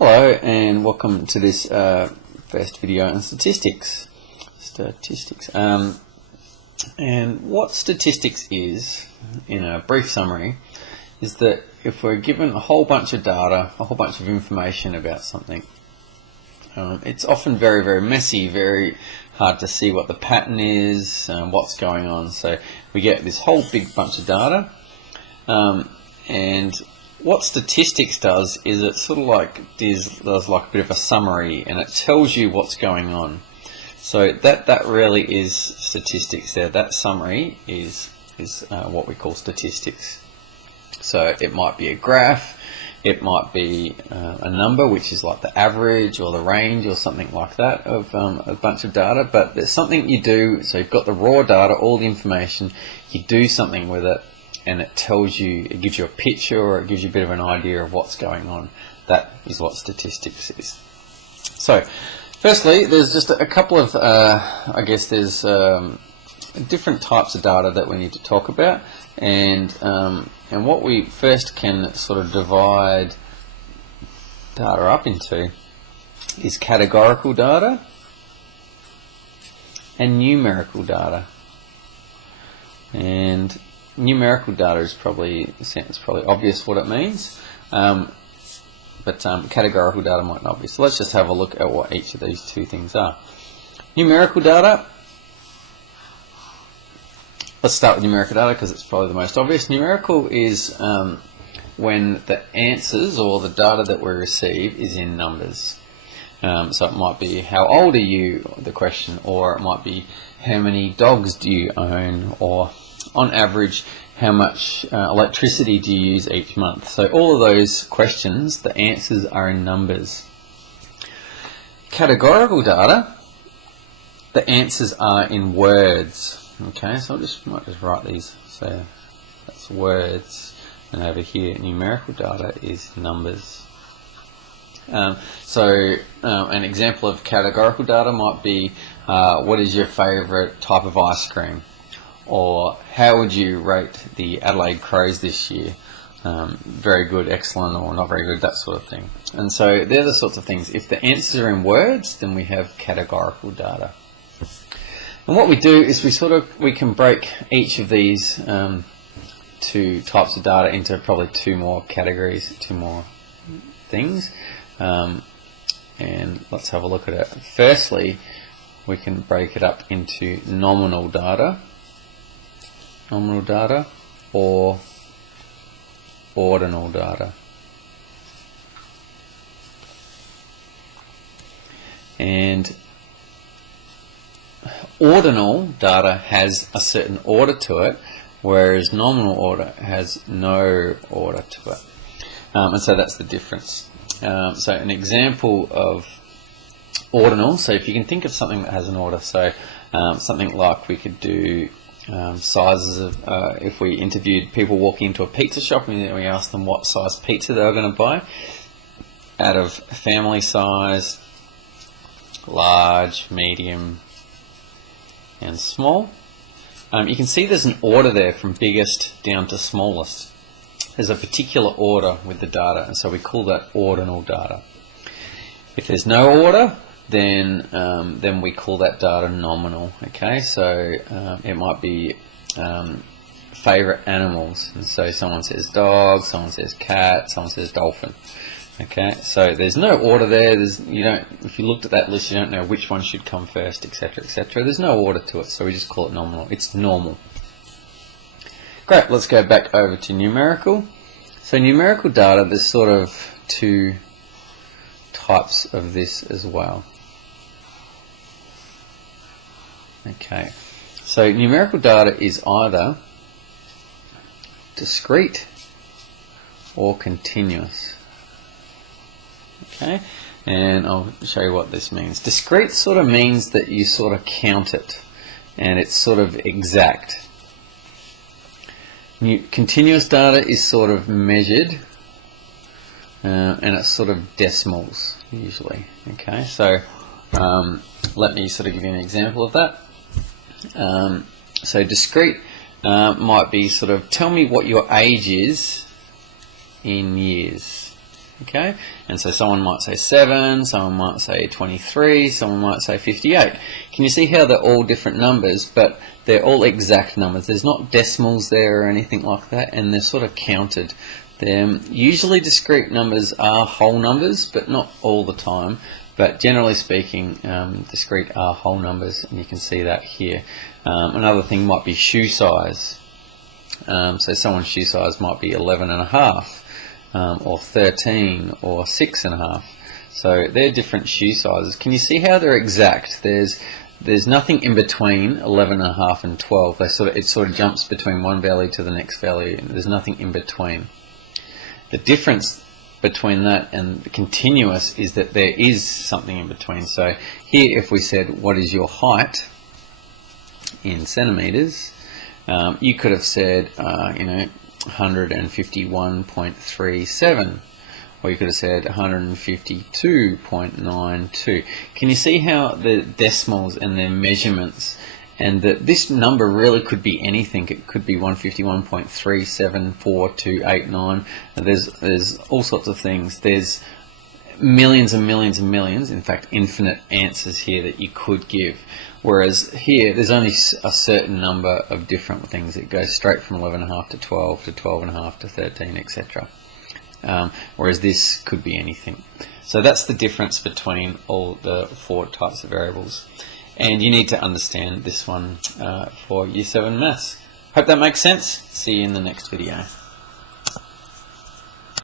Hello and welcome to this first video on statistics. And what statistics is, in a brief summary, is that if we're given a whole bunch of data, a whole bunch of information about something, it's often very, very messy, very hard to see what the pattern is, what's going on. So we get this whole big bunch of data, and what statistics does is it sort of like does like a bit of a summary, and it tells you what's going on. So that really is statistics there. That summary is what we call statistics. So it might be a graph, it might be a number, which is like the average or the range or something like that of a bunch of data. But there's something you do. So you've got the raw data, all the information. You do something with it, and it tells you, it gives you a picture, or it gives you a bit of an idea of what's going on. That is what statistics is. So, firstly, there's just a couple of, I guess there's different types of data that we need to talk about, and what we first can sort of divide data up into is categorical data and numerical data. And numerical data is probably obvious what it means, but categorical data might not be. So let's just have a look at what each of these two things are. Numerical data. Let's start with numerical data because it's probably the most obvious. Numerical is when the answers or the data that we receive is in numbers. So it might be how old are you, the question, or it might be how many dogs do you own, or on average, how much electricity do you use each month? So all of those questions, the answers are in numbers. Categorical data, the answers are in words. Okay, so I might just write these. So that's words, and over here, numerical data is numbers. So an example of categorical data might be, what is your favourite type of ice cream? Or how would you rate the Adelaide Crows this year? Very good, excellent, or not very good, that sort of thing. And so they're the sorts of things. If the answers are in words, then we have categorical data. And what we do is we can break each of these two types of data into probably two more categories, two more things. And let's have a look at it. Firstly, we can break it up into nominal data or ordinal data. And ordinal data has a certain order to it, whereas nominal order has no order to it. And so that's the difference. So an example of ordinal, so if you can think of something that has an order, so something like we could do sizes of, if we interviewed people walking into a pizza shop and we asked them what size pizza they were going to buy, out of family size, large, medium, and small. You can see there's an order there from biggest down to smallest. There's a particular order with the data, and so we call that ordinal data. If there's no order, then we call that data nominal. Okay, so it might be favorite animals, and so someone says dog, someone says cat, someone says dolphin. Okay, so there's no order there. If you looked at that list, you don't know which one should come first, etc., etc. There's no order to it, so we just call it nominal. It's normal. Great. Let's go back over to numerical. So numerical data, there's sort of two types of this as well. Okay, so numerical data is either discrete or continuous. Okay, and I'll show you what this means. Discrete sort of means that you sort of count it, and it's sort of exact. Continuous data is sort of measured, and it's sort of decimals usually. Okay, so let me sort of give you an example of that. So discrete might be sort of, tell me what your age is in years. Okay, and so someone might say 7, someone might say 23, someone might say 58. Can you see how they're all different numbers, but they're all exact numbers? There's not decimals there or anything like that, and they're sort of counted. Usually discrete numbers are whole numbers, but not all the time. But generally speaking, discrete are whole numbers, and you can see that here. Another thing might be shoe size. So someone's shoe size might be 11.5. Or 13 or 6.5. So they're different shoe sizes. Can you see how they're exact? There's nothing in between 11.5 and 12. It sort of jumps between one value to the next value, and there's nothing in between. The difference between that and the continuous is that there is something in between. So here, if we said, what is your height in centimeters, you could have said, 151.37, or you could have said 152.92. Can you see how the decimals and their measurements, and that this number really could be anything? It could be 151.374289. There's all sorts of things. There's millions and millions and millions, in fact infinite answers here that you could give. Whereas here, there's only a certain number of different things. It goes straight from 11.5 to 12 to 12.5 to 13, etc. Whereas this could be anything. So that's the difference between all the 4 types of variables. And you need to understand this one for Year 7 Maths. Hope that makes sense. See you in the next video.